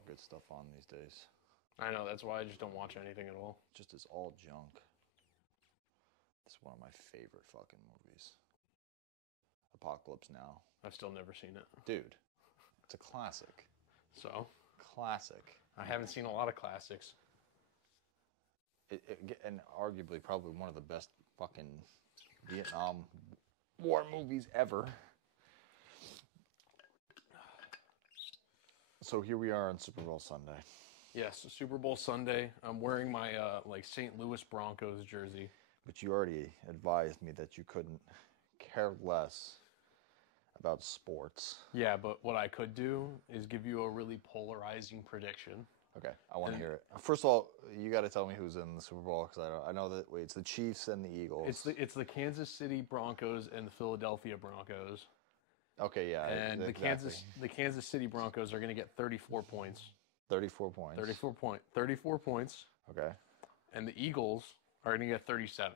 of good stuff on these days. I know, that's why I just don't watch anything at all. Just is all junk. It's one of my favorite fucking movies. Apocalypse Now. I've still never seen it. Dude, it's a classic. So? Classic. I haven't seen a lot of classics. And arguably probably one of the best fucking Vietnam War movies ever. So here we are on Super Bowl Sunday. Yes, Super Bowl Sunday. I'm wearing my St. Louis Broncos jersey. But you already advised me that you couldn't care less about sports. Yeah, but what I could do is give you a really polarizing prediction. Okay, I want to hear it. First of all, you got to tell me who's in the Super Bowl because I know that. Wait, it's the Chiefs and the Eagles. It's the Kansas City Broncos and the Philadelphia Broncos. Okay, yeah, And exactly. the Kansas City Broncos are going to get 34 points. 34 points. 34 points. Okay. And the Eagles are going to get 37.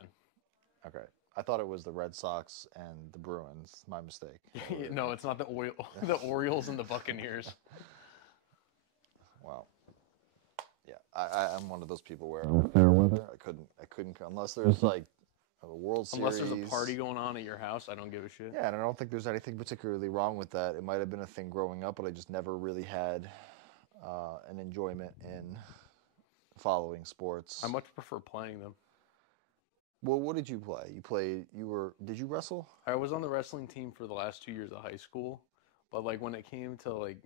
Okay. I thought it was the Red Sox and the Bruins. My mistake. No, it's not the Orioles and the Buccaneers. Wow. Yeah, I'm one of those people where fair weather. I couldn't unless there's like a World Series. Unless there's a party going on at your house, I don't give a shit. Yeah, and I don't think there's anything particularly wrong with that. It might have been a thing growing up, but I just never really had an enjoyment in following sports. I much prefer playing them. Well, what did you play? Did you wrestle? I was on the wrestling team for the last 2 years of high school, but like when it came to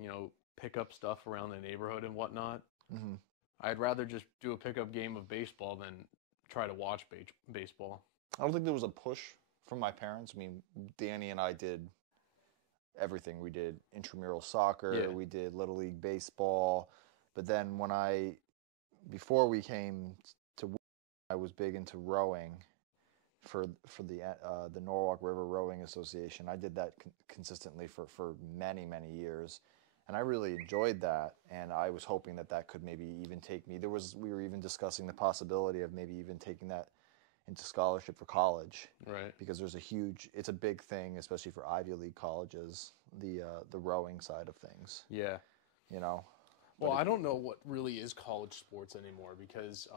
pick up stuff around the neighborhood and whatnot, Mm-hmm. I'd rather just do a pickup game of baseball than try to watch baseball. I don't think there was a push from my parents. I mean, Danny and I did everything. We did intramural soccer. Yeah. We did Little League baseball. But then before we came to, I was big into rowing for the Norwalk River Rowing Association. I did that consistently for many, many years. And I really enjoyed that, and I was hoping that could maybe even take me. We were even discussing the possibility of maybe even taking that into scholarship for college. Right. Because it's a big thing, especially for Ivy League colleges, the rowing side of things. Yeah. You know. Well, I don't know what really is college sports anymore because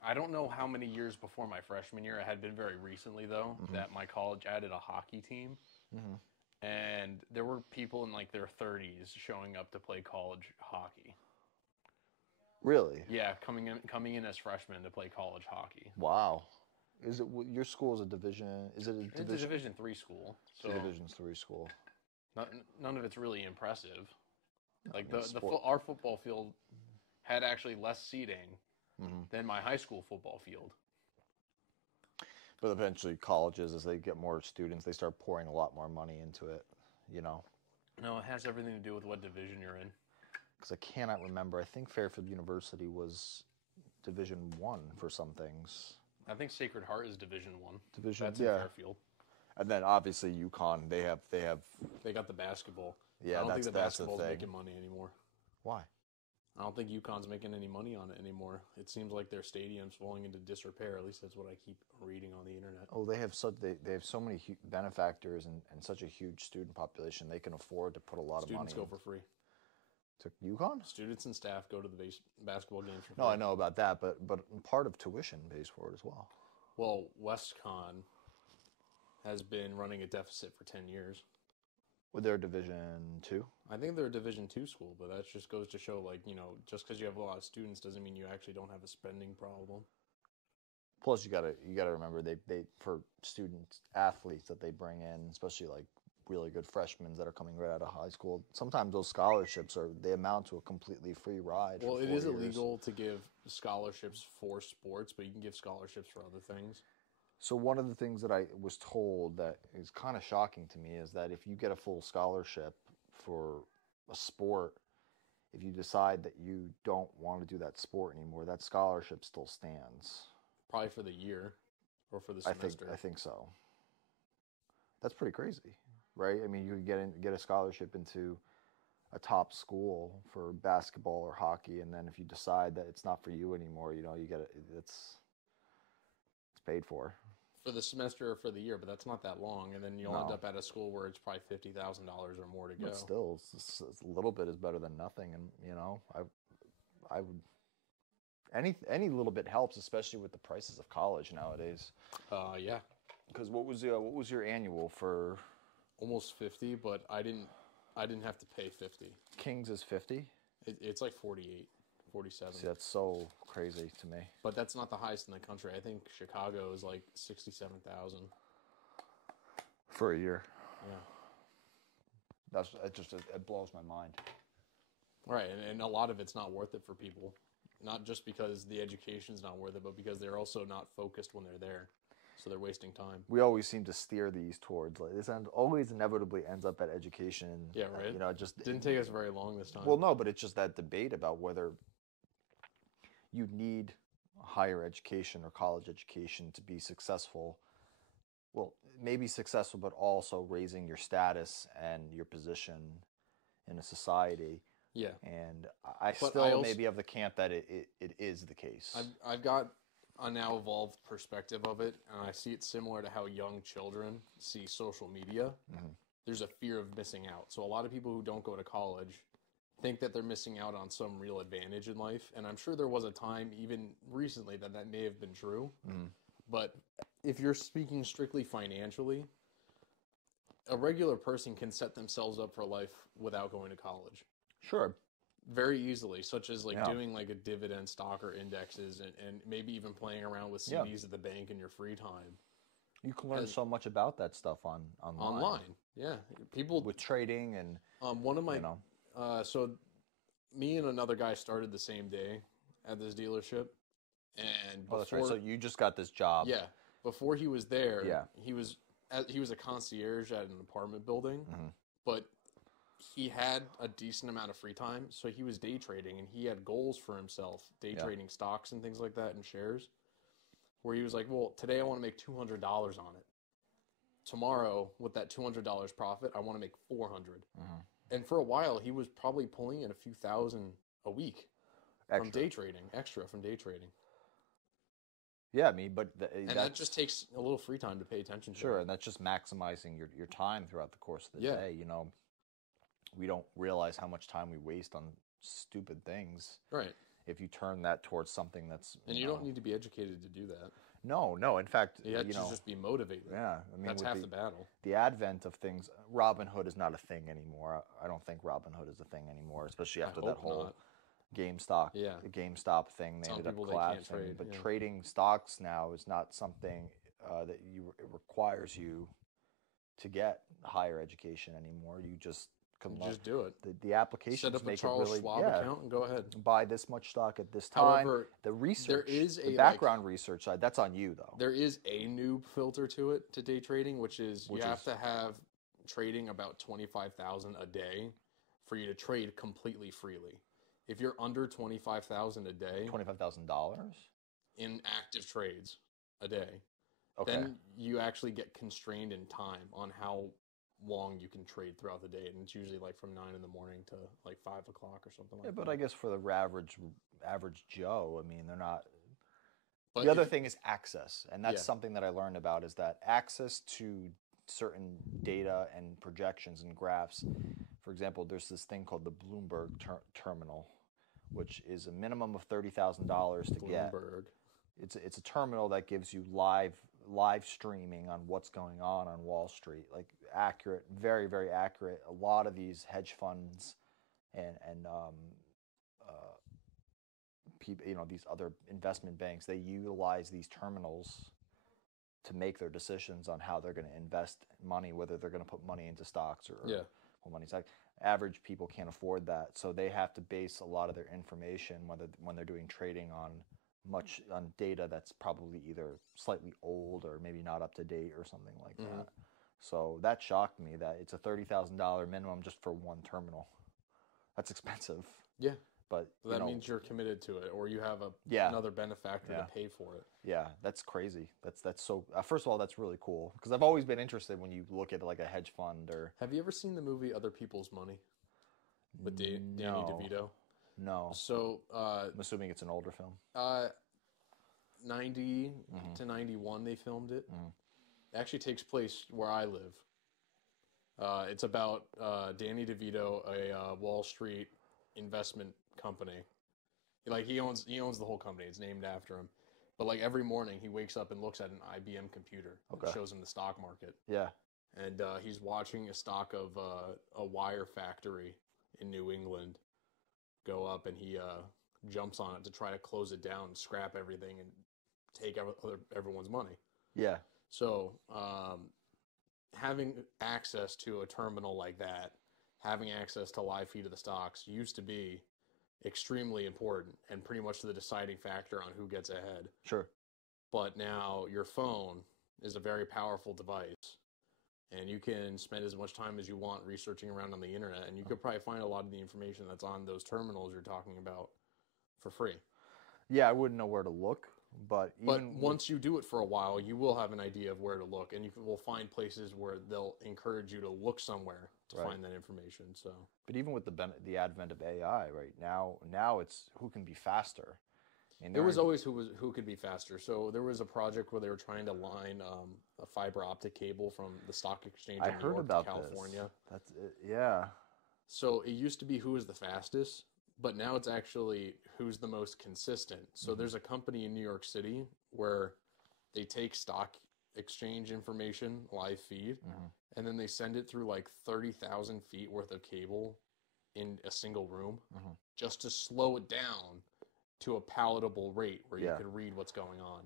I don't know how many years before my freshman year. It had been very recently though that my college added a hockey team. Mm-hmm. And there were people in like their 30s showing up to play college hockey. Really? Yeah, coming in as freshmen to play college hockey. Wow. Is it your school is a division? Is it a division? It's a Division III school. So Division III school. None of it's really impressive. Like sport. our football field had actually less seating than my high school football field. But eventually colleges, as they get more students, they start pouring a lot more money into it, you know? No, it has everything to do with what division you're in. Because I cannot remember. I think Fairfield University was Division I for some things. I think Sacred Heart is Division I. That's in Fairfield. And then obviously UConn, they got the basketball. Yeah, I don't think the that's the basketball's thing. making money anymore. Why? I don't think UConn's making any money on it anymore. It seems like their stadium's falling into disrepair. At least that's what I keep reading on the internet. Oh, they have so many benefactors and such a huge student population. They can afford to put a lot of money. Students go for free. To UConn? Students and staff go to the basketball games for free. No, I know about that, but part of tuition pays for it as well. Well, WestCon has been running a deficit for 10 years. With their Division II? I think they're a Division II school, but that just goes to show, just because you have a lot of students doesn't mean you actually don't have a spending problem. Plus, you gotta remember they for student athletes that they bring in, especially like really good freshmen that are coming right out of high school. Sometimes those scholarships they amount to a completely free ride. Well, for it 4 is years. illegal to give scholarships for sports, but you can give scholarships for other things. So one of the things that I was told that is kind of shocking to me is that if you get a full scholarship for a sport, if you decide that you don't want to do that sport anymore, that scholarship still stands. Probably for the year or for the semester. I think so. That's pretty crazy, right? I mean, you could get a scholarship into a top school for basketball or hockey, and then if you decide that it's not for you anymore, you get it. It's paid for. for the semester or for the year, but that's not that long. And then you'll end No. up at a school where it's probably $50,000 or more to go. But still, it's a little bit is better than nothing, and I would any little bit helps, especially with the prices of college nowadays. Yeah, Because what was your annual for almost 50, but I didn't have to pay 50. Kings is 50? It's like 48, 47. See, that's so crazy to me. But that's not the highest in the country. I think Chicago is like 67,000 For a year. Yeah. It blows my mind. Right, and a lot of it's not worth it for people. Not just because the education's not worth it, but because they're also not focused when they're there. So they're wasting time. We always seem to steer these towards always inevitably ends up at education. Yeah, right. It just Didn't take us very long this time. Well, no, but it's just that debate about whether you need higher education or college education to be successful. Well, maybe successful, but also raising your status and your position in a society. Yeah. And I But still I also- may be of the camp that it is the case. I've got a now evolved perspective of it, and I see it similar to how young children see social media. Mhm. There's a fear of missing out. So a lot of people who don't go to college think that they're missing out on some real advantage in life. And I'm sure there was a time, even recently, that may have been true. Mhm. But if you're speaking strictly financially, a regular person can set themselves up for life without going to college. Sure. Very easily, such as Yeah. doing like a dividend stock or indexes and maybe even playing around with Yeah. CDs at the bank in your free time. You can learn As- so much about that stuff online. Online. Yeah. People, With trading and, one of my, you know. so me and another guy started the same day at this dealership. And Oh, that's right. before, So you just got this job. yeah, before he was there, Yeah. he was a concierge at an apartment building, Mhm. but he had a decent amount of free time, so he was day trading, and he had goals for himself, day Yeah. trading stocks and things like that and shares, where he was like, well, today I want to make $200 on it. Tomorrow, with that $200 profit, I want to make 400. Mhm. And for a while, he was probably pulling in a few thousand a week from Extra. day trading, extra from day trading. Yeah, I mean, but And that just takes a little free time to pay attention to. sure, and that's just maximizing your time throughout the course of the Yeah. day. We don't realize how much time we waste on stupid things. Right. If you turn that towards something that's And you don't need to be educated to do that. no. In fact, You have to just be motivated. yeah. I mean, That's with half the battle. the advent of things, Robinhood is not a thing anymore. I don't think Robinhood is a thing anymore, especially I after that hope whole not. GameStop, Yeah. GameStop thing. They Some ended up people, they can't collapsing. trade, But yeah. trading stocks now is not something that it requires you to get higher education anymore. You just can You learn. just do it. The applications Set up a make Charles it really Schwab account and go ahead. buy this much stock at this time. However, The research, is the a, background research side, that's on you though. there is a noob filter to it, to day trading, which is Which you have is? to have trading about 25,000 a day for you to trade completely freely. If you're under 25,000 a day $25,000. in active trades a day, Okay. then you actually get constrained in time on how long you can trade throughout the day, and it's usually like from 9 in the morning to like 5 o'clock or something like Yeah, that. but I guess for the average Joe, I mean, they're not. But The other if- thing is access, and that's Yeah. something that I learned about is that access to certain data and projections and graphs. For example, there's this thing called the Bloomberg terminal, which is a minimum of $30,000 to get. Bloomberg. It's a terminal that gives you live streaming on what's going on Wall Street, like accurate, very very accurate. A lot of these hedge funds and people, these other investment banks, they utilize these terminals to make their decisions on how they're going to invest money, whether they're going to put money into stocks or Yeah. put money aside. Average people can't afford that, so they have to base a lot of their information, when they're doing trading, on data that's probably either slightly old or maybe not up to date or something like Mhm. that. So that shocked me that it's a $30,000 minimum just for one terminal. That's expensive. Yeah. But So that means you're committed to it, or you have Yeah. another benefactor Yeah. to pay for it. yeah, that's crazy. That's so. First of all, that's really cool because I've always been interested when you look at like a hedge fund or Have you ever seen the movie Other People's Money with Danny No. DeVito? No. So, I'm assuming it's an older film. 90 Mhm. to 91, they filmed it. Mhm. It actually takes place where I live. It's about Danny DeVito, a Wall Street investment company. Like he owns the whole company. It's named after him. But like every morning, he wakes up and looks at an IBM computer. Okay. It shows him the stock market. Yeah. And he's watching a stock of a wire factory in New England go up, and he jumps on it to try to close it down, scrap everything, and take everyone's money. Yeah. So having access to a terminal like that, having access to live feed of the stocks used to be extremely important and pretty much the deciding factor on who gets ahead. Sure. But now your phone is a very powerful device, and you can spend as much time as you want researching around on the internet, and you could probably find a lot of the information that's on those terminals you're talking about for free. Yeah, I wouldn't know where to look, but once you do it for a while, you will have an idea of where to look, and you will find places where they'll encourage you to look somewhere to find that information. So, but even with the advent of AI, right now it's who can be faster. And there was always who could be faster. So there was a project where they were trying to line a fiber optic cable from the stock exchange in New York to California. That's it. Yeah. So it used to be who was the fastest, but now it's actually who's the most consistent. So there's a company in New York City where they take stock exchange information, live feed, and then they send it through like 30,000 feet worth of cable in a single room just to slow it down to a palatable rate where you can read what's going on.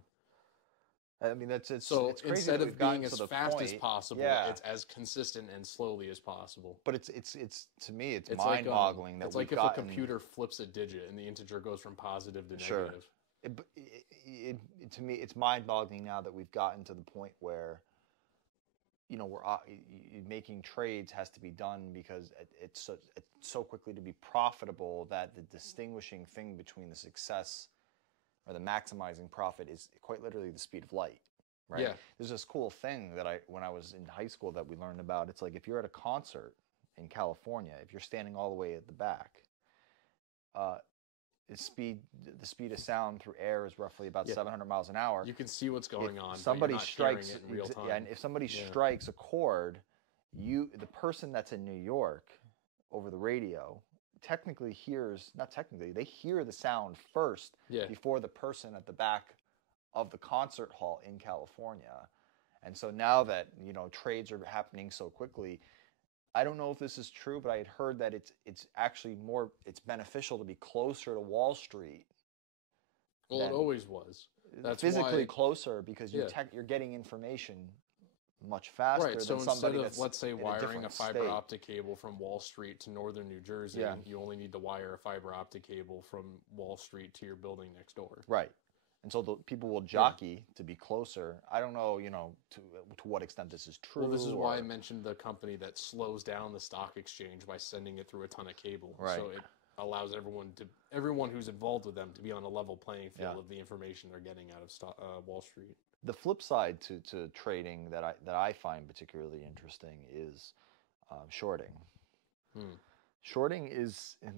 I mean, it's so it's crazy instead of being as fast as point. possible, it's as consistent and slowly as possible. But it's to me, it's mind-boggling that it's like if a computer flips a digit and the integer goes from positive to negative. To me, it's mind-boggling now that we've gotten to the point where, you know, we're making trades has to be done because it's so quickly to be profitable that the distinguishing thing between the success or the maximizing profit is quite literally the speed of light, right? Yeah. There's this cool thing that when I was in high school that we learned about. It's like if you're at a concert in California, if you're standing all the way at the back, the speed of sound through air is roughly about 700 miles an hour. You can see what's going on. Somebody strikes it in real time. and if somebody strikes a chord, the person that's in New York over the radio technically they hear the sound first before the person at the back of the concert hall in California. And so now that, you know, trades are happening so quickly, I don't know if this is true, but I had heard that it's actually it's beneficial to be closer to Wall Street. Well, it always was. That's physically closer because you're getting information much faster right. So than somebody instead of, that's let's say, wiring a fiber state. Optic cable from Wall Street to northern New Jersey, you only need to wire a fiber optic cable from Wall Street to your building next door. Right. And so people will jockey to be closer. I don't know, you know, to what extent this is true. Well, this is why I mentioned the company that slows down the stock exchange by sending it through a ton of cable. Right. So it allows everyone who's involved with them to be on a level playing field of the information they're getting out of Wall Street. The flip side to trading that I find particularly interesting is shorting. Shorting is a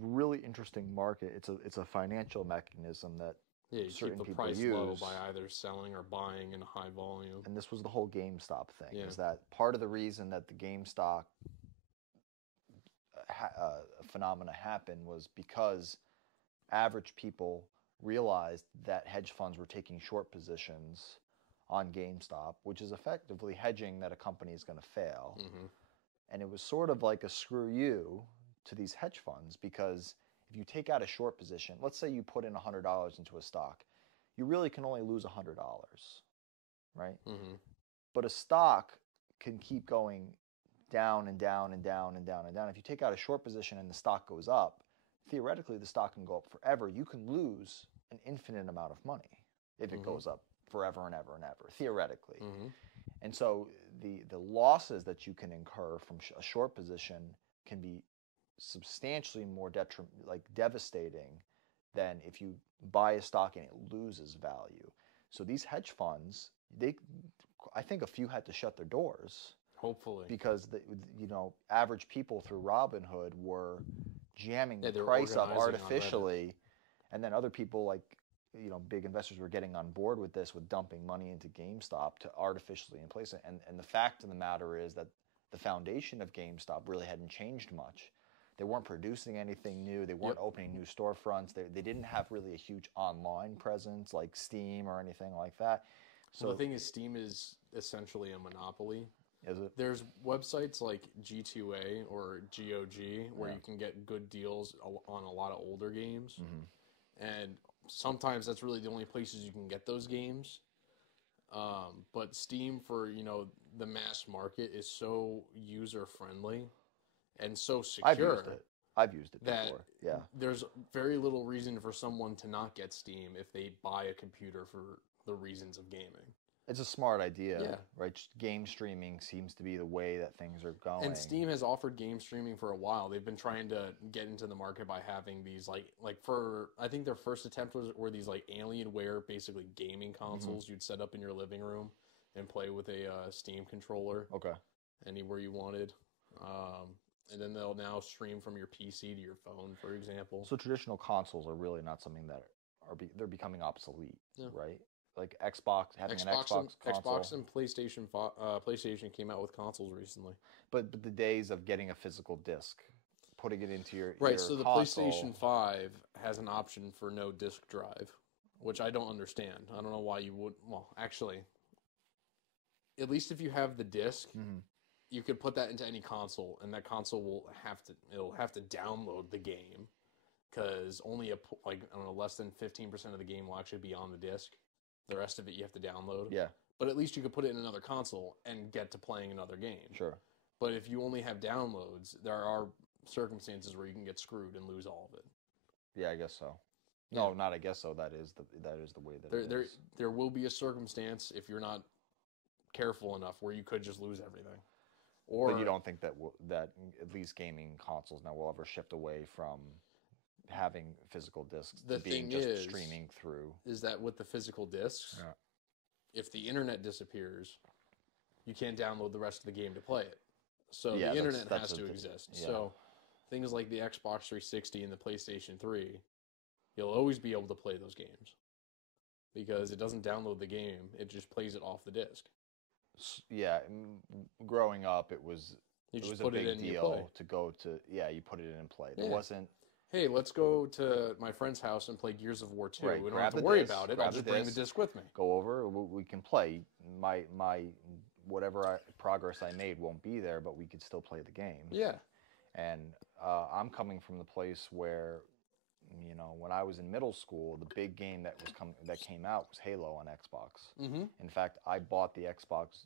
really interesting market. It's a financial mechanism that you certain keep the people price use low by either selling or buying in a high volume. And this was the whole GameStop thing. Is that part of the reason that the GameStop phenomena happened was because average people realized that hedge funds were taking short positions on GameStop, which is effectively hedging that a company is going to fail. And it was sort of like a screw you to these hedge funds, because if you take out a short position, let's say you put in $100 into a stock, you really can only lose $100, right? But a stock can keep going down and down and down and down and down. If you take out a short position and the stock goes up, theoretically the stock can go up forever. You can lose an infinite amount of money if it goes up forever and ever and ever, theoretically. And so the losses that you can incur from a short position can be substantially more devastating than if you buy a stock and it loses value. So these hedge funds, I think a few had to shut their doors. Hopefully. Because average people through Robinhood were jamming the price up artificially, and then other people like big investors were getting on board with this, with dumping money into GameStop to artificially place it. And the fact of the matter is that the foundation of GameStop really hadn't changed much. They weren't producing anything new. They weren't opening new storefronts. They didn't have really a huge online presence like Steam or anything like that. So the thing is, Steam is essentially a monopoly. Is it? There's websites like G2A or GOG where you can get good deals on a lot of older games. And sometimes that's really the only places you can get those games. But Steam for, the mass market is so user-friendly and so secure. I've used it before. Yeah. There's very little reason for someone to not get Steam if they buy a computer for the reasons of gaming. It's a smart idea, right? Just game streaming seems to be the way that things are going. And Steam has offered game streaming for a while. They've been trying to get into the market by having these I think their first attempt were these Alienware, basically gaming consoles you'd set up in your living room and play with a Steam controller. Okay. Anywhere you wanted. And then they'll now stream from your PC to your phone, for example. So traditional consoles are really not something that they're becoming obsolete, right? Like Xbox, having an Xbox console. Xbox and PlayStation came out with consoles recently. But the days of getting a physical disc, putting it into your so the console, PlayStation 5 has an option for no disc drive, which I don't understand. I don't know why you would. Well, actually, at least if you have the disc, you could put that into any console, and that console will have to download the game, because only less than 15% of the game will actually be on the disc. The rest of it you have to download. Yeah. But at least you could put it in another console and get to playing another game. Sure. But if you only have downloads, there are circumstances where you can get screwed and lose all of it. Yeah, I guess so. No, not I guess so. That is the way that it is. There will be a circumstance, if you're not careful enough, where you could just lose everything. But you don't think that at least gaming consoles now will ever shift away from having physical discs to being just streaming through? Is that with the physical discs, if the internet disappears, you can't download the rest of the game to play it. So the internet has to exist. Yeah. So things like the Xbox 360 and the PlayStation 3, you'll always be able to play those games because it doesn't download the game; it just plays it off the disc. Yeah, growing up, it was a big deal to go to. Yeah, you put it in and play. There wasn't. Hey, let's go to my friend's house and play Gears of War 2. Right, we don't have to worry about it. I'll just bring the disc with me. Go over. We can play. My whatever progress I made won't be there, but we could still play the game. Yeah. And I'm coming from the place where, when I was in middle school, the big game that came out was Halo on Xbox. In fact, I bought the Xbox.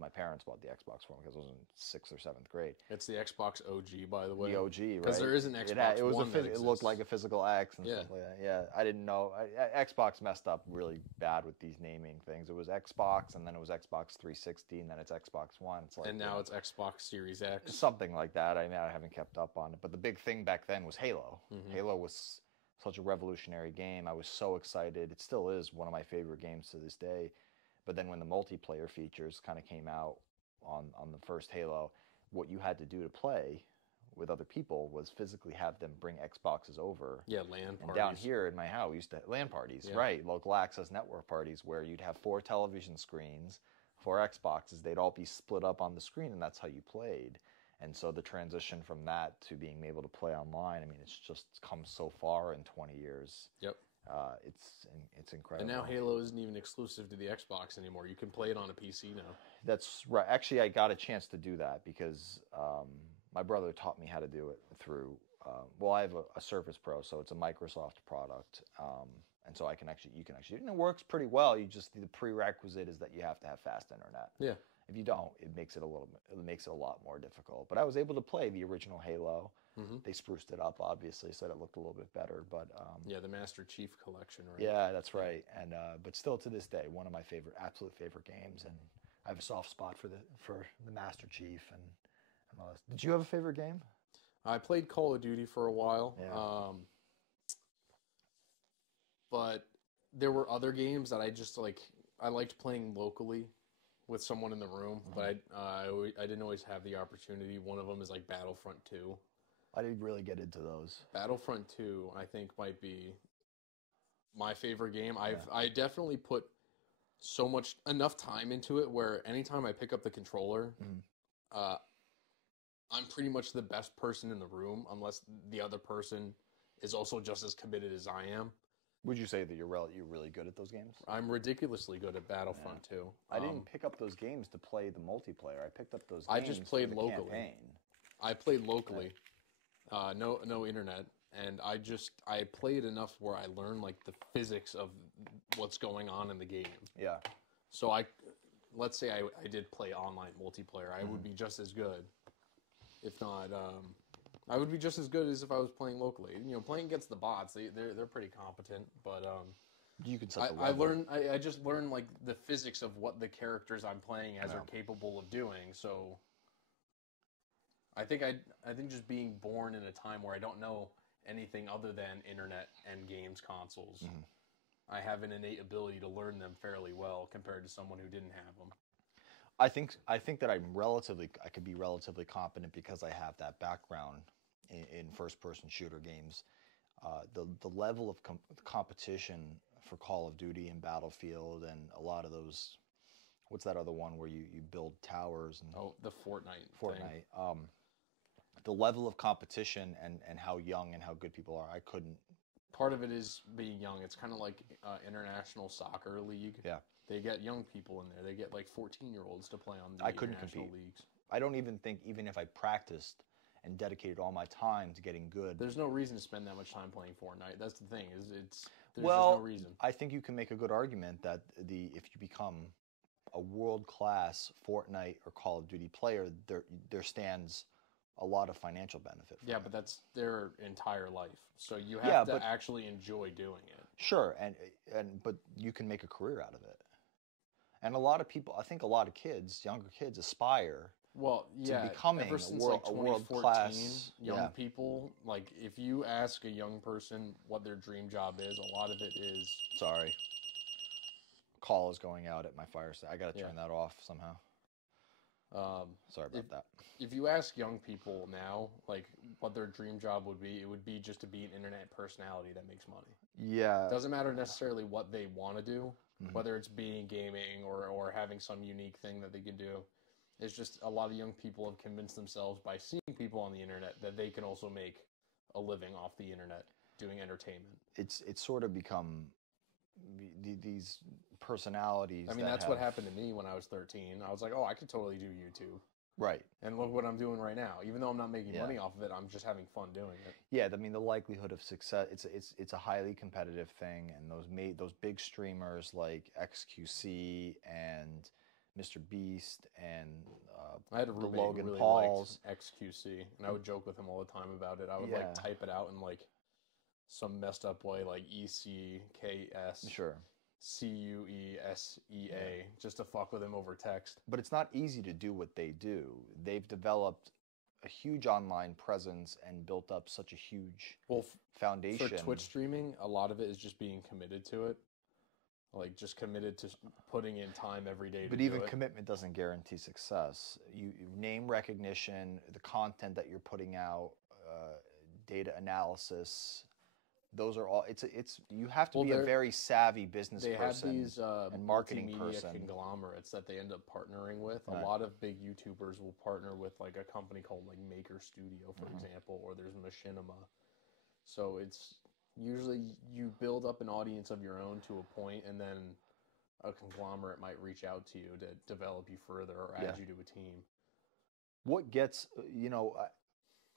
My parents bought the Xbox for me because I was in 6th or 7th grade. It's the Xbox OG, by the way. The OG, right? Because there is an Xbox One that it looked like a physical X and stuff like that. Yeah, I didn't know. Xbox messed up really bad with these naming things. It was Xbox, and then it was Xbox 360, and then it's Xbox One. And now it's Xbox Series X. Something like that. I haven't kept up on it. But the big thing back then was Halo. Halo was such a revolutionary game. I was so excited. It still is one of my favorite games to this day. But then when the multiplayer features kind of came out on the first Halo, what you had to do to play with other people was physically have them bring Xboxes over. Yeah, LAN parties. And down here in my house, we used to have LAN parties, right? Local access network parties where you'd have 4 television screens, 4 Xboxes. They'd all be split up on the screen, and that's how you played. And so the transition from that to being able to play online, it's just come so far in 20 years. Yep. It's incredible. And now Halo isn't even exclusive to the Xbox anymore. You can play it on a PC now. That's right. Actually, I got a chance to do that because my brother taught me how to do it through. I have a Surface Pro, so it's a Microsoft product, and so you can actually, and it works pretty well. The prerequisite is that you have to have fast internet. Yeah. If you don't, it makes it a lot more difficult. But I was able to play the original Halo. They spruced it up, obviously, so that it looked a little bit better. But the Master Chief Collection, right? Yeah, that's right. And but still to this day, one of my absolute favorite games, and I have a soft spot for the Master Chief and all this. Did you have a favorite game? I played Call of Duty for a while, but there were other games that I just I liked playing locally with someone in the room, but I didn't always have the opportunity. One of them is Battlefront 2. I didn't really get into those. Battlefront 2, I think, might be my favorite game. I definitely put enough time into it where anytime I pick up the controller, uh, I'm pretty much the best person in the room unless the other person is also just as committed as I am. Would you say that you're really good at those games? I'm ridiculously good at Battlefront 2. I didn't pick up those games to play the multiplayer. I picked up those games I just played for the locally. campaign. I played locally. No internet. And I played enough where I learned like the physics of what's going on in the game. Yeah. So let's say I did play online multiplayer. I would be just as good. If not, I would be just as good as if I was playing locally. You know, playing against the bots, they're pretty competent. But you can set the level. I just learned like the physics of what the characters I'm playing as are capable of doing. So I think just being born in a time where I don't know anything other than internet and games consoles, I have an innate ability to learn them fairly well compared to someone who didn't have them. I think that I could be relatively competent because I have that background in first-person shooter games. The level of competition for Call of Duty and Battlefield and a lot of those, what's that other one where you build towers and the Fortnite thing. The level of competition and how young and how good people are, I couldn't. Part of it is being young. It's kind of like international soccer league. Yeah. They get young people in there. They get like 14-year-olds to play on the international leagues. I don't even think, even if I practiced and dedicated all my time to getting good. There's no reason to spend that much time playing Fortnite. That's the thing. There's just no reason. I think you can make a good argument that if you become a world-class Fortnite or Call of Duty player, there stands a lot of financial benefit. But that's their entire life. So you have to actually enjoy doing it. Sure, but you can make a career out of it. And a lot of people, I think a lot of kids, younger kids, aspire to becoming ever since a world-class young people. Like, if you ask a young person what their dream job is, a lot of it is... Sorry. Call is going out at my fire station. I got to turn that off somehow. Sorry about that. If you ask young people now, like, what their dream job would be, it would be just to be an internet personality that makes money. Yeah. It doesn't matter necessarily what they want to do, whether it's being gaming or having some unique thing that they can do. It's just a lot of young people have convinced themselves by seeing people on the internet that they can also make a living off the internet doing entertainment. It's sort of become these personalities. I mean, that's what happened to me when I was 13. I was like, oh, I could totally do YouTube. Right. And look what I'm doing right now. Even though I'm not making money off of it, I'm just having fun doing it. Yeah, I mean, the likelihood of success, it's a highly competitive thing, and those big streamers like XQC and Mr. Beast and I had a roommate the Logan who really Pauls. liked XQC, and I would joke with him all the time about it. I would like type it out in like some messed up way, like ECKS. Sure. CUESEA, just to fuck with him over text. But it's not easy to do what they do. They've developed a huge online presence and built up such a huge foundation. For Twitch streaming, a lot of it is just being committed to it. Like, just committed to putting in time every day to But do even it. commitment doesn't guarantee success. You name recognition, the content that you're putting out, data analysis. Those are all. It's you have to be a very savvy business person. They have these and marketing multimedia conglomerates that they end up partnering with. Right. A lot of big YouTubers will partner with like a company called like Maker Studio, for example, or there's Machinima. So it's usually you build up an audience of your own to a point, and then a conglomerate might reach out to you to develop you further or add you to a team. What gets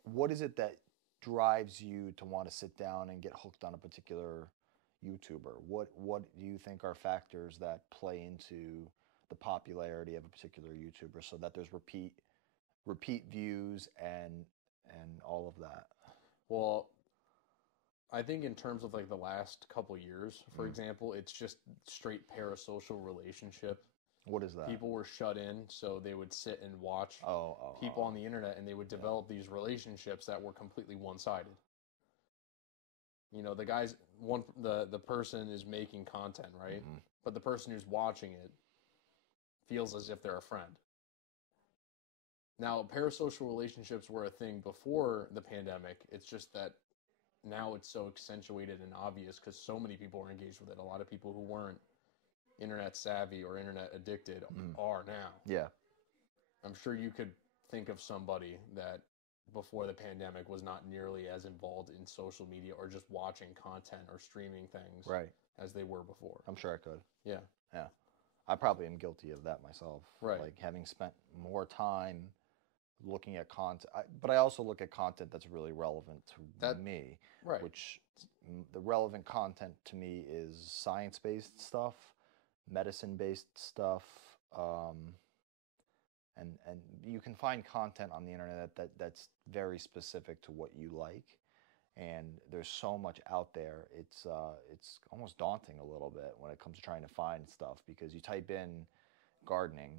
what is it that drives you to want to sit down and get hooked on a particular YouTuber? What do you think are factors that play into the popularity of a particular YouTuber so that there's repeat views and all of that? Well, I think in terms of like the last couple years, for example, it's just straight parasocial relationship. What is that? People were shut in, so they would sit and watch people on the internet, and they would develop these relationships that were completely one-sided. You know, the person is making content, right? But the person who's watching it feels as if they're a friend. Now, parasocial relationships were a thing before the pandemic. It's just that now it's so accentuated and obvious because so many people are engaged with it. A lot of people who weren't internet savvy or internet addicted are now. Yeah. I'm sure you could think of somebody that before the pandemic was not nearly as involved in social media or just watching content or streaming things Right. as they were before. I'm sure I could. Yeah. Yeah. I probably am guilty of that myself. Right. Like having spent more time looking at content, but I also look at content that's really relevant to me. Right. Which the relevant content to me is science-based stuff, medicine-based stuff, and you can find content on the internet that's very specific to what you like. And there's so much out there. It's almost daunting a little bit when it comes to trying to find stuff, because you type in gardening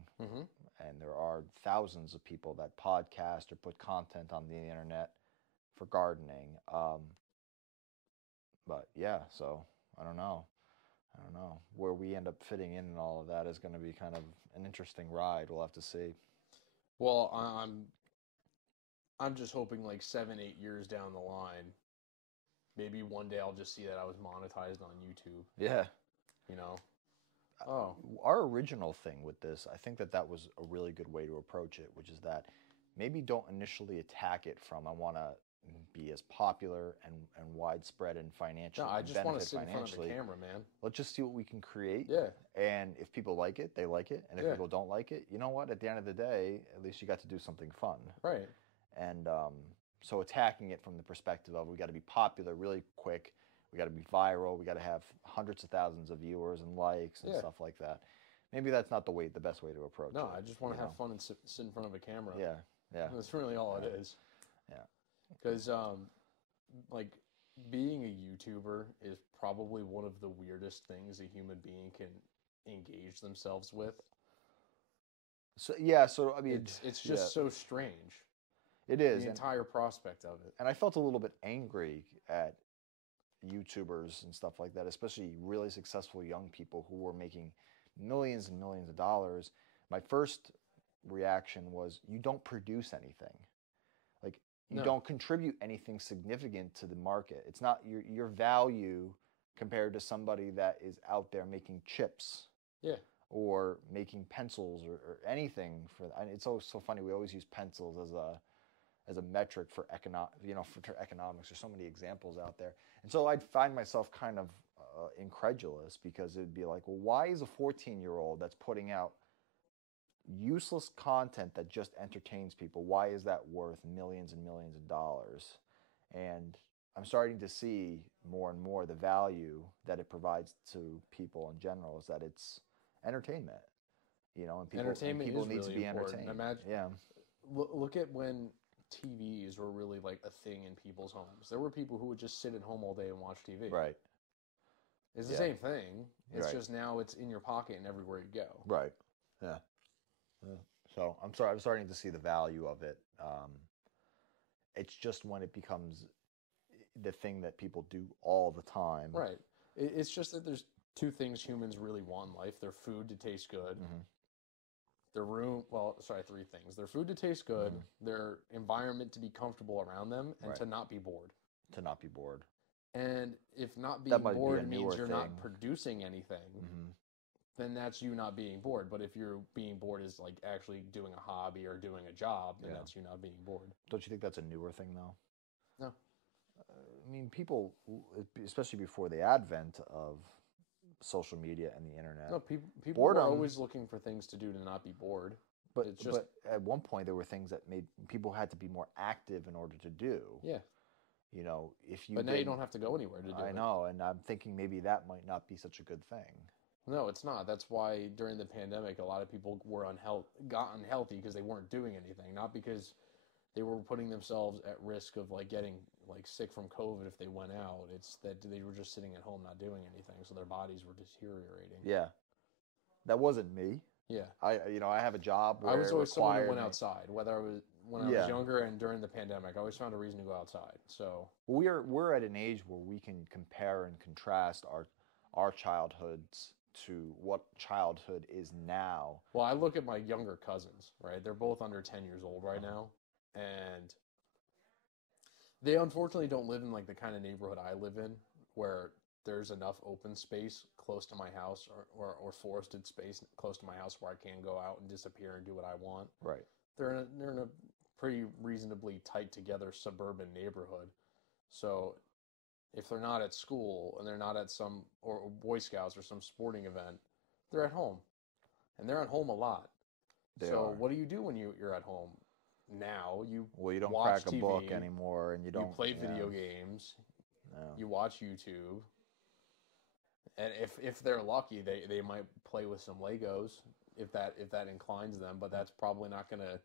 and there are thousands of people that podcast or put content on the internet for gardening. But yeah, so I don't know where we end up fitting in and all of that is going to be kind of an interesting ride. We'll have to see. Well, I'm just hoping like 7-8 years down the line, maybe one day I'll just see that I was monetized on YouTube. Yeah. You know? Oh. Our original thing with this, I think that was a really good way to approach it, which is that maybe don't initially attack it from, I want to be as popular and widespread and financial. No, I just want to sit in front of the camera, man. Let's just see what we can create. Yeah. And if people like it, they like it. And if people don't like it, you know what? At the end of the day, at least you got to do something fun. Right. And so attacking it from the perspective of we got to be popular really quick. We got to be viral. We got to have hundreds of thousands of viewers and likes and stuff like that. Maybe that's not the best way to approach it. No, I just want to have fun and sit in front of a camera. Yeah, yeah. That's really all it is. Yeah. Because, like, being a YouTuber is probably one of the weirdest things a human being can engage themselves with. So yeah, so I mean, it's just so strange. It is the entire prospect of it. And I felt a little bit angry at YouTubers and stuff like that, especially really successful young people who were making millions and millions of dollars. My first reaction was, you don't produce anything. Like, you don't contribute anything significant to the market. It's not your value compared to somebody that is out there making chips. Yeah. Or making pencils or anything for. And it's always so funny. We always use pencils as a metric for for economics. There's so many examples out there. And so I'd find myself kind of incredulous, because it'd be like, well, why is a 14-year-old that's putting out useless content that just entertains people, why is that worth millions and millions of dollars? And I'm starting to see more and more the value that it provides to people in general is that it's entertainment, and people need really to be important. entertained. Imagine, look at when TVs were really like a thing in people's homes. There were people who would just sit at home all day and watch TV. Right. It's the same thing. It's just now it's in your pocket and everywhere you go. Right. Yeah. So I'm starting to see the value of it. It's just when it becomes the thing that people do all the time. Right. It's just that there's two things humans really want in life: their food to taste good, their three things: their food to taste good, their environment to be comfortable around them, and to not be bored. To not be bored. And if not being bored means you're not producing anything, then that's you not being bored. But if you're being bored is like actually doing a hobby or doing a job, then that's you not being bored. Don't you think that's a newer thing, though? No. I mean, people, especially before the advent of social media and the internet. No, people are always looking for things to do to not be bored. But at one point, there were things that made people had to be more active in order to do. Yeah. If you. But now you don't have to go anywhere to do it. I know, and I'm thinking maybe that might not be such a good thing. No, it's not. That's why during the pandemic, a lot of people were got unhealthy because they weren't doing anything, not because they were putting themselves at risk of getting sick from COVID if they went out. It's that they were just sitting at home not doing anything, so their bodies were deteriorating. Yeah, that wasn't me. Yeah, I have a job where I was always someone who went outside, whether I was when I was younger and during the pandemic. I always found a reason to go outside. So we're at an age where we can compare and contrast our childhoods to what childhood is now. Well, I look at my younger cousins, right? They're both under 10 years old right now, and They unfortunately don't live in like the kind of neighborhood I live in, where there's enough open space close to my house or forested space close to my house where I can go out and disappear and do what I want. Right. They're in a pretty reasonably tight together suburban neighborhood. So if they're not at school and they're not at some or Boy Scouts or some sporting event, they're at home. And they're at home a lot. They so are. what do you do when you're at home? Now you don't watch crack a TV, book anymore, and you don't play video games, No. you watch YouTube, and if they're lucky, they might play with some Legos if that inclines them. But that's probably not going to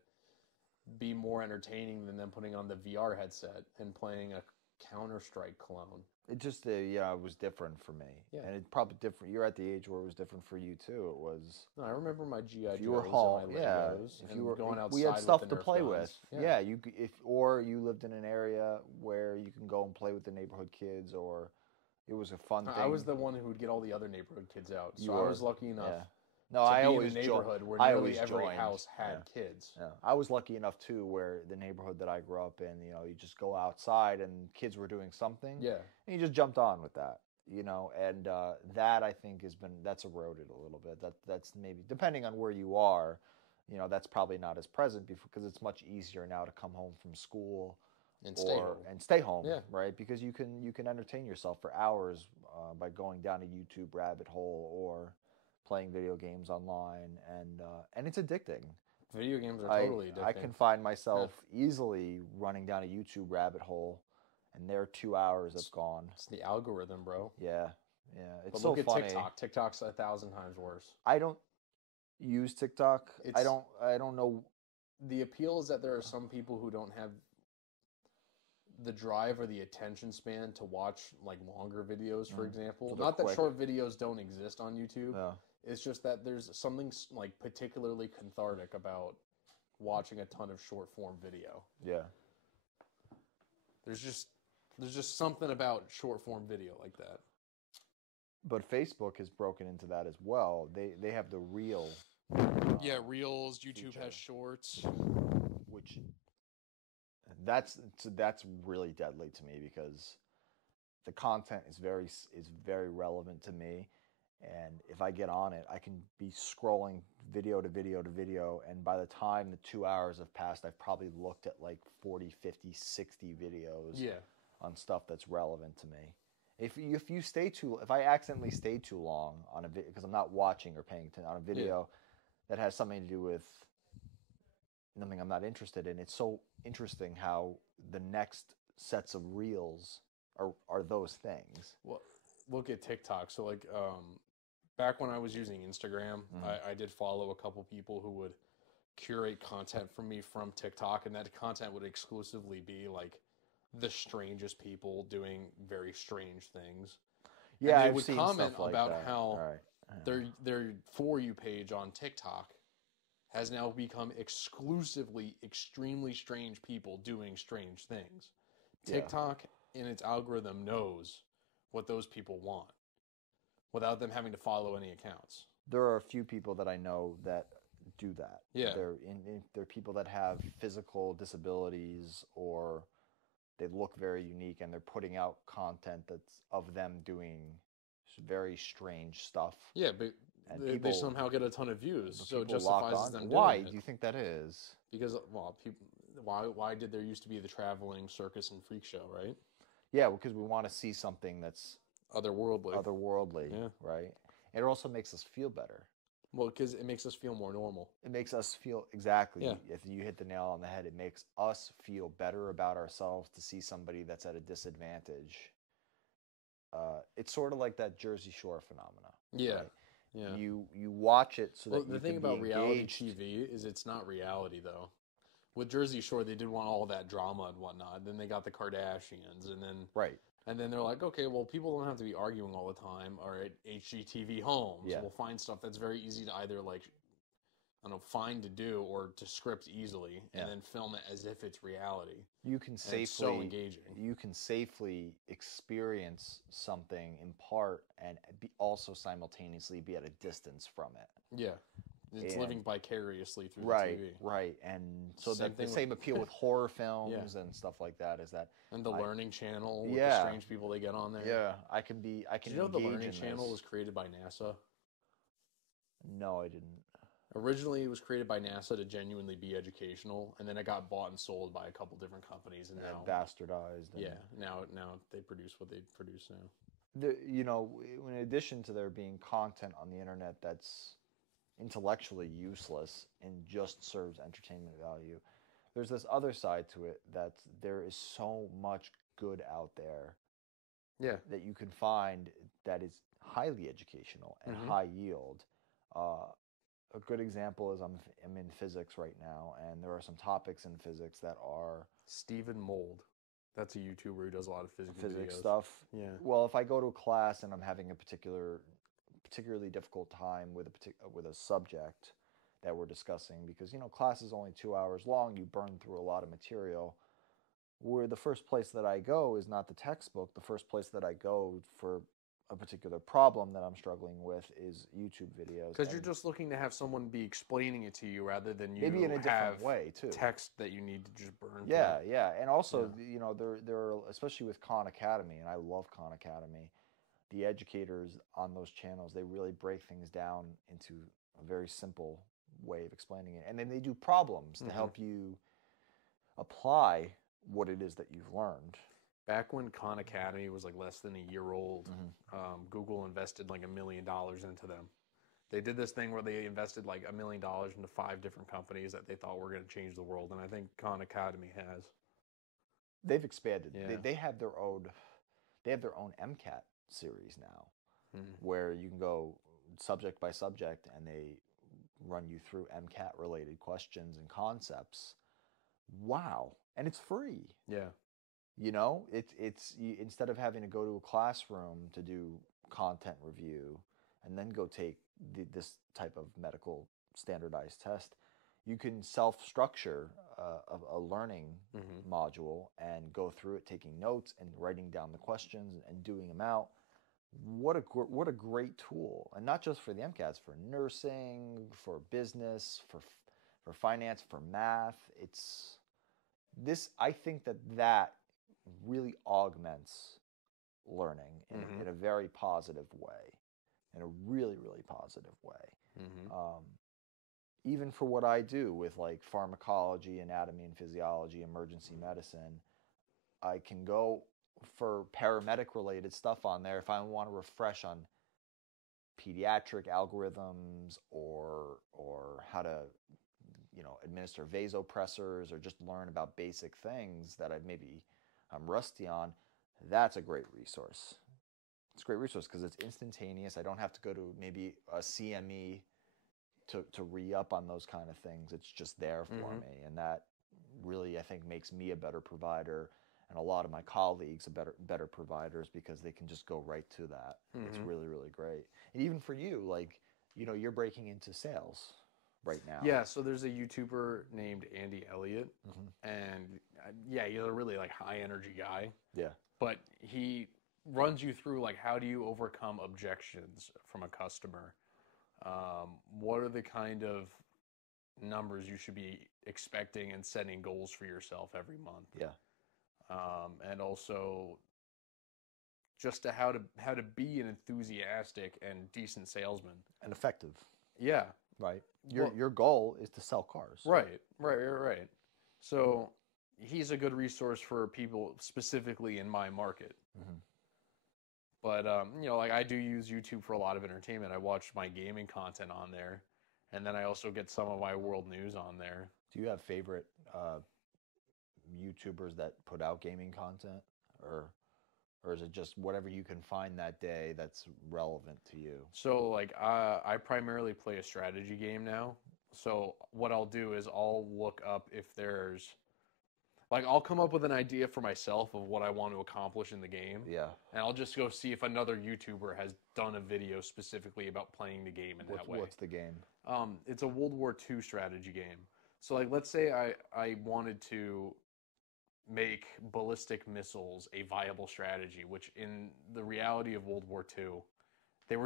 be more entertaining than them putting on the VR headset and playing a Counter-Strike clone. It just it was different for me, and it probably different. You're at the age where it was different for you too. It was. No, I remember my GI Joes. You were home, and my Legos, If you were going outside, we had stuff with to the Nerf play guns. with. Yeah, or you lived in an area where you can go and play with the neighborhood kids, or it was a fun thing. I was the one who would get all the other neighborhood kids out, so I was lucky enough. Yeah. No, to I be always in a neighborhood where I nearly always every joined. house had kids. Yeah. I was lucky enough too, where the neighborhood that I grew up in, you just go outside and kids were doing something. Yeah. And you just jumped on with that, and that I think that's eroded a little bit. That's maybe depending on where you are, that's probably not as present because it's much easier now to come home from school and stay home, yeah. right? Because you can entertain yourself for hours by going down a YouTube rabbit hole or playing video games online, and it's addicting. Video games are totally addicting. I can find myself easily running down a YouTube rabbit hole, and there 2 hours have gone. It's the algorithm, bro. Yeah. It's but so look funny. at TikTok. TikTok's 1,000 times worse. I don't use TikTok. I don't know. The appeal is that there are some people who don't have the drive or the attention span to watch like longer videos, for example. Not that short videos don't exist on YouTube. Yeah. It's just that there's something like particularly cathartic about watching a ton of short form video. Yeah. There's just something about short form video like that. But Facebook has broken into that as well. They have the Reel. Reels. YouTube has Shorts, which that's really deadly to me because the content is very relevant to me. And if I get on it, I can be scrolling video to video to video. And by the time the 2 hours have passed, I've probably looked at like 40, 50, 60 videos on stuff that's relevant to me. If I accidentally stay too long on a video, because I'm not watching or paying attention on a video that has something to do with something I'm not interested in, it's so interesting how the next sets of reels are those things. Well, look at TikTok. So like, back when I was using Instagram, I did follow a couple people who would curate content for me from TikTok, and that content would exclusively be like the strangest people doing very strange things. Yeah, and they I've would seen comment stuff like about that. how their For You page on TikTok has now become exclusively extremely strange people doing strange things. TikTok in its algorithm knows what those people want without them having to follow any accounts. There are a few people that I know that do that. Yeah. They're people that have physical disabilities or they look very unique and they're putting out content that's of them doing very strange stuff. Yeah, but they somehow get a ton of views, so it justifies them doing Why it. do you think that is? Because, well, people, why did there used to be the traveling circus and freak show, right? Yeah, because we want to see something that's otherworldly, right? It also makes us feel better. Well, because it makes us feel more normal. It makes us feel, exactly. Yeah. If you hit the nail on the head, it makes us feel better about ourselves to see somebody that's at a disadvantage. It's sort of like that Jersey Shore phenomena. Yeah. Right? Yeah. You watch it so that you the thing can about be reality engaged. TV is it's not reality, though. With Jersey Shore, they did want all that drama and whatnot. Then they got the Kardashians, and then and then they're like, okay, well, people don't have to be arguing all the time. All right, HGTV Homes. Yeah. We'll find stuff that's very easy to either find to do or to script easily, and then film it as if it's reality. You can safely it's so engaging. You can safely experience something in part and also simultaneously be at a distance from it. Yeah. It's living vicariously through right, the TV. right. And so Same that the thing same appeal with horror films and stuff like that is that. And the Learning Channel with the Yeah. strange people they get on there. Yeah, I can Did you know the engage Learning in Channel this. was created by NASA? No, I didn't. Originally, it was created by NASA to genuinely be educational, and then it got bought and sold by a couple different companies, and now Bastardized. And now they produce what they produce now. you know, in addition to there being content on the internet that's intellectually useless and just serves entertainment value, there's this other side to it that there is so much good out there that you can find that is highly educational and high yield. A good example is I'm in physics right now, and there are some topics in physics that are Stephen Mold. That's a YouTuber who does a lot of physics videos. stuff. Yeah. Well, if I go to a class and I'm having a particularly difficult time with a subject that we're discussing, because class is only 2 hours long, you burn through a lot of material. Where the first place that I go is not the textbook. The first place that I go for a particular problem that I'm struggling with is YouTube videos. Because you're just looking to have someone be explaining it to you rather than you maybe in a different have way too. Text that you need to just burn Yeah, through. yeah. And also, there are, especially with Khan Academy, and I love Khan Academy, the educators on those channels, they really break things down into a very simple way of explaining it. And then they do problems to help you apply what it is that you've learned. Back when Khan Academy was like less than a year old, Google invested like $1 million into them. They did this thing where they invested like $1 million into 5 different companies that they thought were going to change the world, and I think Khan Academy has. They've expanded. Yeah. They have their own MCAT series now, where you can go subject by subject, and they run you through MCAT related questions and concepts. Wow, and it's free. Yeah. It's instead of having to go to a classroom to do content review and then go take this type of medical standardized test, you can self-structure a learning module and go through it, taking notes and writing down the questions and doing them out. What a great tool, and not just for the MCATs, for nursing, for business, for finance, for math. I think that really augments learning in a very positive way, in a really, really positive way. Even for what I do with like pharmacology, anatomy and physiology, emergency medicine, I can go for paramedic related stuff on there if I want to refresh on pediatric algorithms or how to administer vasopressors, or just learn about basic things that I'm rusty on. That's a great resource. It's a great resource because it's instantaneous. I don't have to go to maybe a CME to re-up on those kind of things. It's just there for me, and that really, I think, makes me a better provider, and a lot of my colleagues better providers, because they can just go right to that. It's really, really great. And even for you, like, you're breaking into sales right now. Yeah, so there's a YouTuber named Andy Elliott, and he's a really like high energy guy. Yeah. But he runs you through like, how do you overcome objections from a customer? What are the kind of numbers you should be expecting and setting goals for yourself every month? Yeah. And also just how to be an enthusiastic and decent salesman and effective. Yeah. Right. Your goal is to sell cars. Right. So he's a good resource for people specifically in my market. But like, I do use YouTube for a lot of entertainment. I watch my gaming content on there, and then I also get some of my world news on there. Do you have favorite YouTubers that put out gaming content, or is it just whatever you can find that day that's relevant to you? So like, I primarily play a strategy game now. So what I'll do is I'll look up if there's, like, I'll come up with an idea for myself of what I want to accomplish in the game. Yeah. And I'll just go see if another YouTuber has done a video specifically about playing the game in that way. What's the game? It's a World War II strategy game. So like, let's say I wanted to make ballistic missiles a viable strategy, which in the reality of World War II, it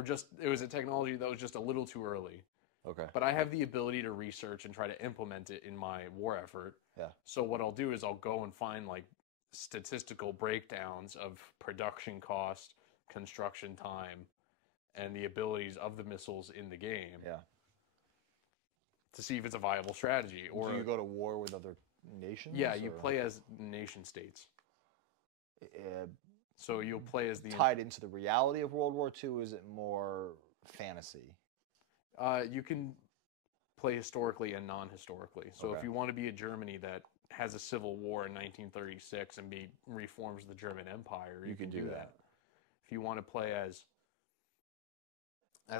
was a technology that was just a little too early. Okay. but I have the ability to research and try to implement it in my war effort. Yeah. So what I'll do is I'll go and find like statistical breakdowns of production cost, construction time, and the abilities of the missiles in the game Yeah. to see if it's a viable strategy. Or do you go to war with other nations? yeah, you or- play as nation states. Uh, So you'll play as the tied into the reality of World War II? Is it more fantasy? you can play historically and non-historically. So if Okay. you want to be a Germany that has a civil war in 1936 and reforms the German Empire, you can do that. If you want to play as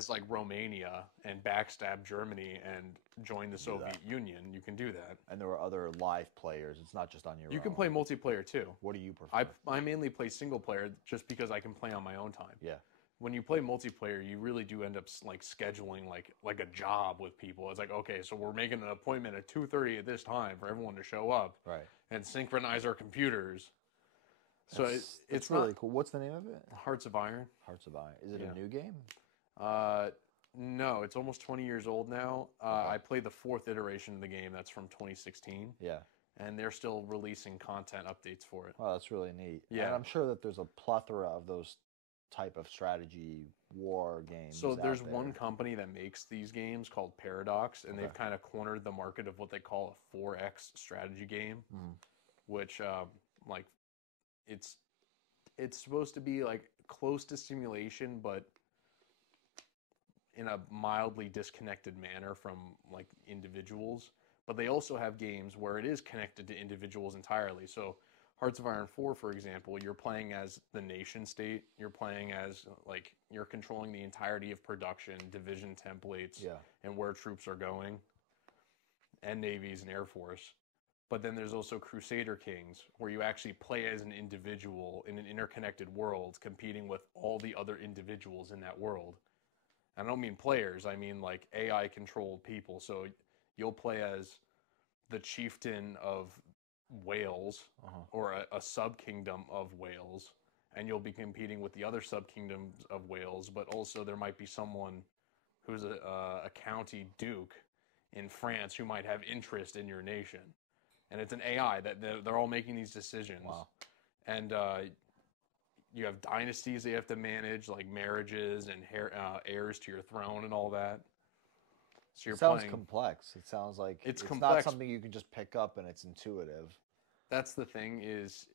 like Romania and backstab Germany and join the Soviet Union, you can do that. And there are other live players. It's not just on your own. You can play multiplayer too. What do you prefer? I mainly play single player just because I can play on my own time. Yeah. When you play multiplayer, you really do end up like scheduling like a job with people. It's like, okay, so we're making an appointment at 2:30 at this time for everyone to show up Right. and synchronize our computers. So it's really not cool. What's the name of it? Hearts of Iron. Hearts of Iron. Is it Yeah. a new game? No, it's almost 20 years old now. I played the 4th iteration of the game. That's from 2016. Yeah. And they're still releasing content updates for it. Oh, that's really neat. Yeah. And I'm sure that there's a plethora of those type of strategy war games. So there's out there. one company that makes these games called Paradox, and they've Okay. kind of cornered the market of what they call a 4X strategy game, which like it's supposed to be like close to simulation, but in a mildly disconnected manner from like individuals. But they also have games where it is connected to individuals entirely. So Hearts of Iron 4, for example, you're playing as the nation state. You're playing as like you're controlling the entirety of production, division templates, Yeah. and where troops are going, and navies and air force. But then there's also Crusader Kings, where you actually play as an individual in an interconnected world, competing with all the other individuals in that world. I don't mean players, I mean like AI controlled people. So you'll play as the chieftain of Wales or a sub-kingdom of Wales, and you'll be competing with the other sub-kingdoms of Wales, but also there might be someone who's a county duke in France who might have interest in your nation. And it's an AI that they're all making these decisions. Wow. And you have dynasties they have to manage, like marriages and heirs to your throne and all that. So you're sounds playing. complex. It sounds like It's not complex. something you can just pick up and it's intuitive. That's the thing is,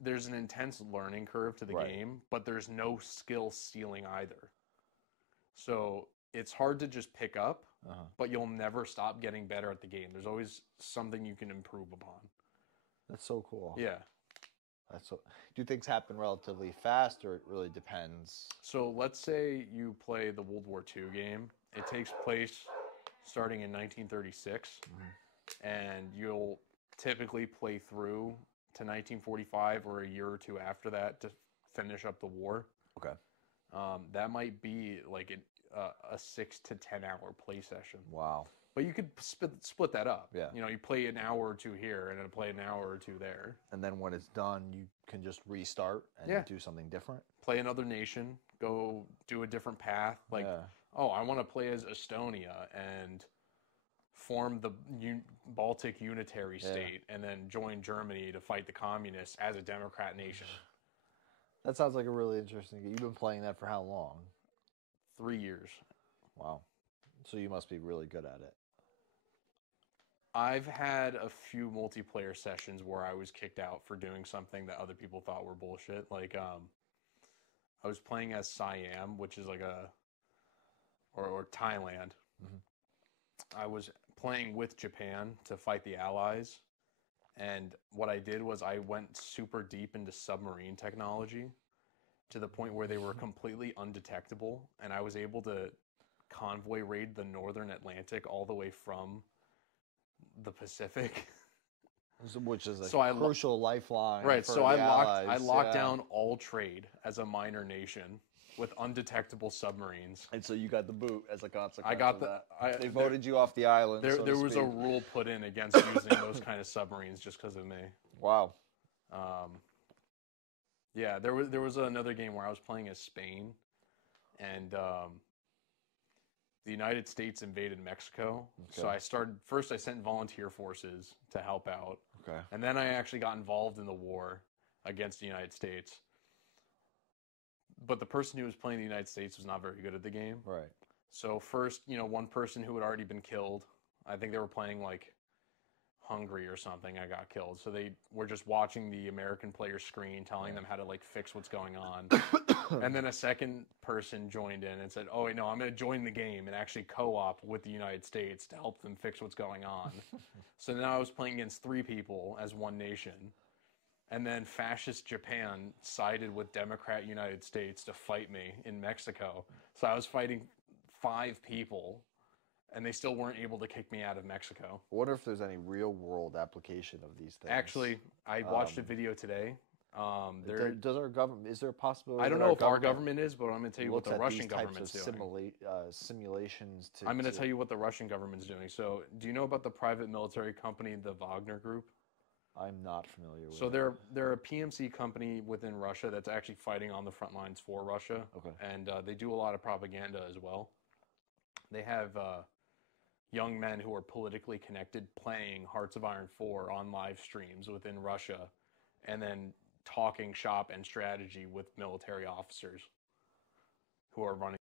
there's an intense learning curve to the Right. game, but there's no skill ceiling either. So it's hard to just pick up, but you'll never stop getting better at the game. There's always something you can improve upon. That's so cool. Yeah. That's so. Do things happen relatively fast, or it really depends? So let's say you play the World War II game. It takes place starting in 1936, and you'll typically play through to 1945 or a year or two after that to finish up the war. Okay. That might be like a 6 to 10 hour play session. Wow. But you could split that up. Yeah. You know, you play an hour or two here and then play an hour or two there. And then when it's done, you can just restart and Yeah. do something different. Play another nation, go do a different path. Like, oh, I want to play as Estonia and form the Baltic Unitary State and then join Germany to fight the communists as a democrat nation. That sounds like a really interesting game. You've been playing that for how long? 3 years. Wow. So you must be really good at it. I've had a few multiplayer sessions where I was kicked out for doing something that other people thought were bullshit. Like, I was playing as Siam, which is like or Thailand. I was playing with Japan to fight the Allies. And what I did was I went super deep into submarine technology to the point where they were completely undetectable. And I was able to convoy raid the northern Atlantic all the way from the Pacific. Which is a So crucial lifeline. Right, for so the I Allies. locked down all trade as a minor nation with undetectable submarines. And so you got the boot as a consequence. I got of the. that. They voted you off the island. There, so there to was a speak. rule put in against using those kind of submarines just because of me. Wow. Yeah, there was another game where I was playing as Spain, and the United States invaded Mexico. Okay. So I sent volunteer forces to help out. Okay. And then I actually got involved in the war against the United States. But the person who was playing the United States was not very good at the game. Right. So first, one person who had already been killed, I think they were playing like Hungary or something, I got killed. So they were just watching the American player screen, telling them how to like fix what's going on. And then a second person joined in and said, oh, wait, no, I'm going to join the game and actually co-op with the United States to help them fix what's going on. So now I was playing against 3 people as one nation. And then fascist Japan sided with Democrat United States to fight me in Mexico. So I was fighting 5 people, and they still weren't able to kick me out of Mexico. I wonder if there's any real-world application of these things. Actually, I watched a video today. Does our government? Is there a possibility? I don't know if our government is, but I'm going to tell you what the Russian government's doing. Simulations. I'm going to tell you what the Russian government's doing. So, do you know about the private military company, the Wagner Group? I'm not familiar with. So they're a PMC company within Russia that's actually fighting on the front lines for Russia. Okay. And they do a lot of propaganda as well. They have young men who are politically connected playing Hearts of Iron 4 on live streams within Russia, and then talking shop and strategy with military officers who are running